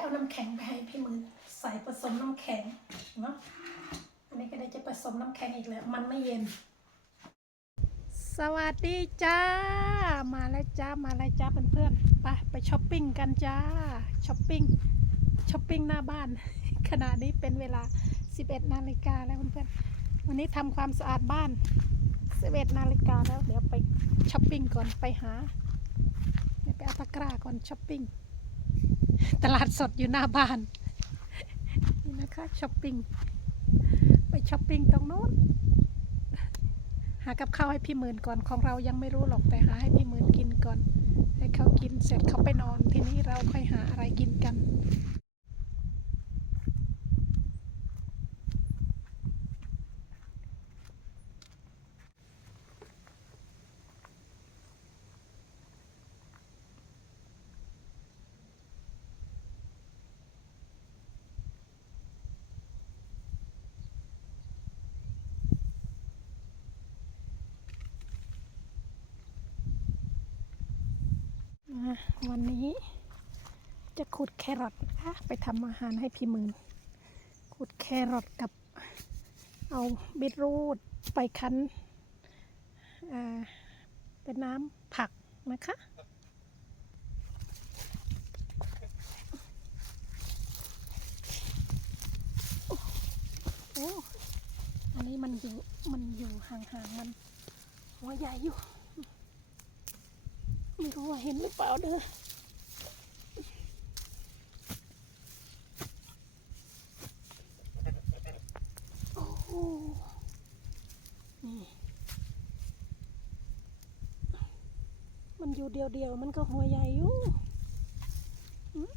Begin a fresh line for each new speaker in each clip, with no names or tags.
เอาน้ำแข็งไปให้พี่มือใส่ผสมน้ำแข็งเนาะอันนี้ก็ได้จะผสมน้ำแข็งอีกแล้ว มันไม่เย็น สวัสดีจ้า มาแล้วจ้ามาแล้วจ้าเพื่อนๆไปไปช้อปปิ้งกันจ้าช้อปปิ้งช้อปปิ้งหน้าบ้าน ขณะนี้เป็นเวลา 11 นาฬิกาแล้วเพื่อนๆวันนี้ทำความสะอาดบ้าน 11 นาฬิกาแล้วเดี๋ยวไปช้อปปิ้งก่อนไปหาไปเอาตะกร้าก่อนช้อปปิ้ง ตลาดสดอยู่หน้าบ้าน นี่นะคะช้อปปิ้ง ไปช้อปปิ้งตรงโน้น หากับข้าวให้พี่หมื่นก่อนของเรายังไม่รู้หรอกแต่หาให้พี่หมื่นกินก่อน ให้เขากินเสร็จเขาไปนอนทีนี้เราค่อยหาอะไรกินกัน วันนี้จะขุดแครอทนะคะไปทำอาหารให้พี่หมื่นขุดแครอทกับเอาบิดรูดไปคั้นเป็นน้ำผักนะคะ โอ้ อันนี้มันอยู่ มันอยู่ห่างๆ มันหัวใหญ่อยู่ ไม่รู้ว่าเห็นหรือเปล่าเด้อโอ้โหนี่มันอยู่เดียวๆ มันก็หัวใหญ่อยู่อืม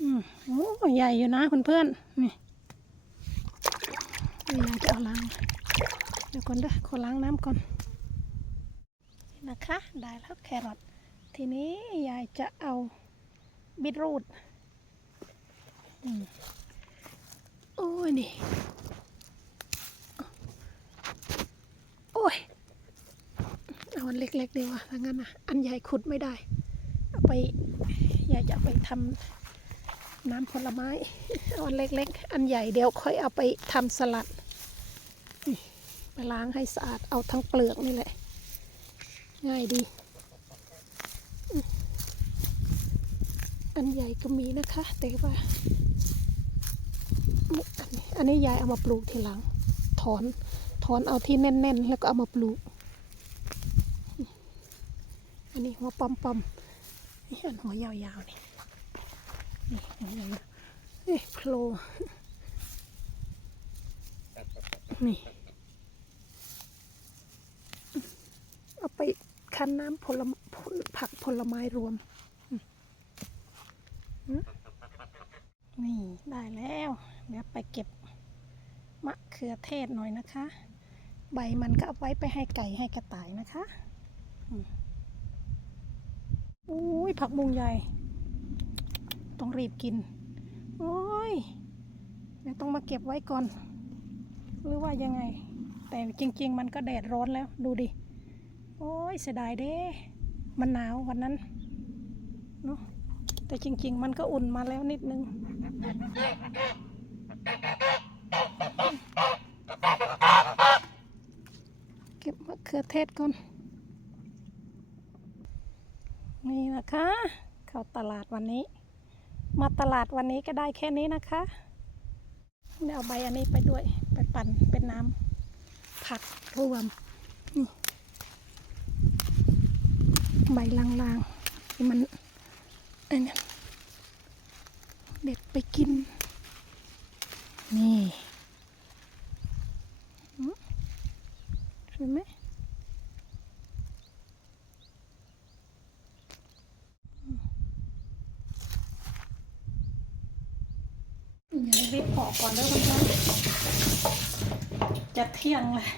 อืมโอ้ใหญ่อยู่นะเพื่อนๆ นี่เวลาจะเอาล้าง เดี๋ยวก่อนเด้อขอล้างน้ำก่อน นะคะ ได้แล้วแครอททีนี้ยายจะเอาบิดรูดโอ้ยนี่โอ้ยเอาอันเล็กๆดีกว่าถ้างั้นนะอันใหญ่ขุดไม่ได้ เอาไปยายจะไปทำน้ำผลไม้ เอาอันเล็กๆ อันใหญ่เดี๋ยวค่อยเอาไปทำสลัดไปล้างให้สะอาดเอาทั้งเปลือกนี่แหละ ง่ายดี อันใหญ่ก็มีนะคะ แต่ว่าอันนี้อันนี้ยายเอามาปลูกทีหลัง ถอน ถอนเอาที่แน่น ๆ แล้วก็เอามาปลูก อันนี้หัวปอมปอมนี่อันหัวยาวๆนี่ นี่หัวยาวๆเอ้ยโผล่นี่ เอาไป คั้นน้ำผลผักผลไม้รวม นี่ได้แล้ว เดี๋ยวไปเก็บมะเขือเทศหน่อยนะคะ ใบมันก็เอาไว้ไปให้ไก่ให้กระต่ายนะคะอุ้ยผักบุงใหญ่ ต้องรีบกิน โอ้ยเดี๋ยวต้องมาเก็บไว้ก่อน หรือว่ายังไง แต่จริง ๆ มันก็แดดร้อนแล้วดูดิ โอ้ยเสียดายเด้มันหนาววันนั้นเนาะแต่จริง ๆ มันก็อุ่นมาแล้วนิดนึงเก็บมะเขือเทศก่อน นี่นะคะ เข้าตลาดวันนี้ มาตลาดวันนี้ก็ได้แค่นี้นะคะเดี๋ยวเอาใบอันนี้ไปด้วย ไปปั่นเป็นน้ำผักรวม ใบลางๆที่มันไอ้นั่นเด็ดไปกิน นี่หืมเห็นไหมอย่าให้รีบออกก่อนเด้อเพื่อนๆจะเที่ยงเลย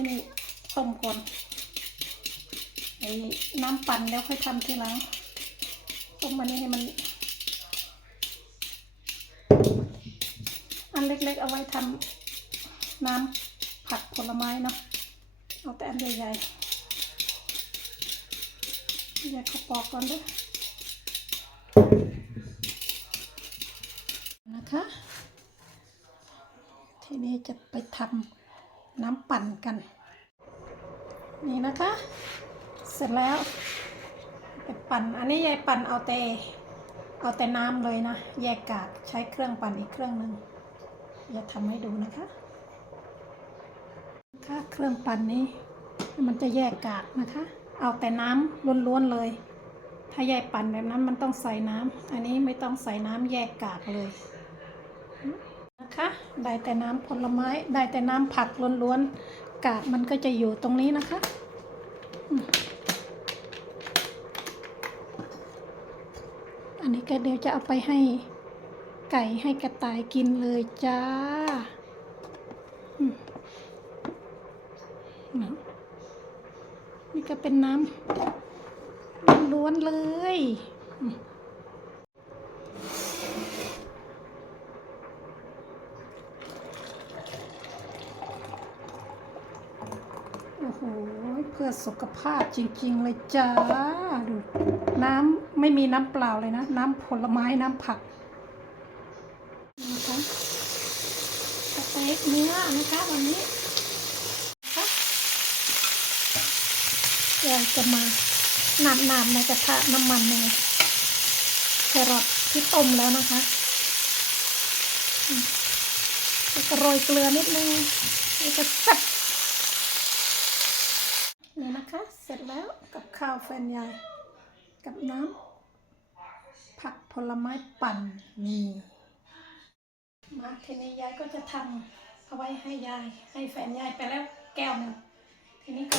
ก็ไอ้นี่ต้มก่อนไอ้น้ำปั่นแล้วค่อยทำทีหลังต้มมันนี้ให้มัน อันเล็กๆ เอาไว้ทำน้ำผัดผลไม้เนาะเอาแต่อันใหญ่ๆอยากกระปอกก่อนด้วยนะคะ ทีนี้จะไปทำ น้ำปั่นกัน นี่นะคะ เสร็จแล้วไปปั่นอันนี้ยายปั่นเอาแต่เอาแต่น้ำเลยนะ แยกกากใช้เครื่องปั่นอีกเครื่องหนึ่งอย่าทำให้ดูนะคะค่ะเครื่องปั่นนี้ มันจะแยกกากนะคะ เอาแต่น้ำล้วนๆเลย ถ้าแยปั่นแบบนั้นมันต้องใส่น้ำอันนี้ไม่ต้องใส่น้ำแยกกากเลย นะคะ ได้แต่น้ำผลไม้ ได้แต่น้ำผักล้วนๆ กากมันก็จะอยู่ตรงนี้นะคะ อันนี้ก็เดี๋ยวจะเอาไปให้ไก่ให้กระต่ายกินเลยจ้าน,นี่ก็เป็นน้ำล้วนเลยอืมโอ้โห เพื่อสุขภาพจริง ๆ เลยจ้าดูน้ำไม่มีน้ำเปล่าเลยนะ น้ำผลไม้น้ำผักนะคะสเต็กเนื้อนะคะวันนี้เราจะมาหนาบนาบๆในกระทะน้ำมันเลยแครอทที่ต้มแล้วนะคะอืมแล้วก็โรยเกลือนิดนึงแล้วก็สับนี่นะคะ เสร็จ แล้วกับข้าวแฟนยายกับน้ำผักผลไม้ปั่นนี่มาทีนี้ยายก็จะทำเอาไว้ให้ยายให้แฟนยายไปแล้วแก้วหนึ่งทีนี้ก็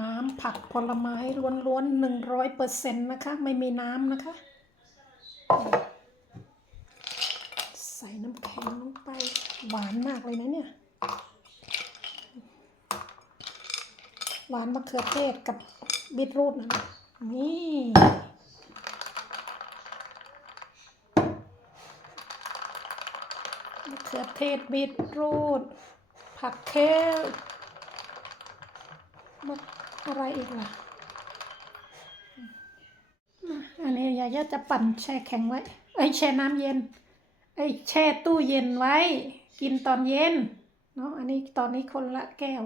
น้ำผักผลไม้ล้วนๆหนึ่งร้อยเปอร์เซ็นต์นะคะ ไม่มีน้ำนะคะ ใส่น้ำแข็งลงไป หวานมากเลยนะเนี่ย หวานมะเขือเทศกับบีทรูทนะ นี่มะเขือเทศบีทรูทผักเคล มาอะไรอีกล่ะ อันนี้ยายาจะปั่นแช่แข็งไว้ ไอ้แช่น้ำเย็น ไอ้แช่ตู้เย็นไว้ กินตอนเย็น เนาะ อันนี้ตอนนี้คนละแก้ว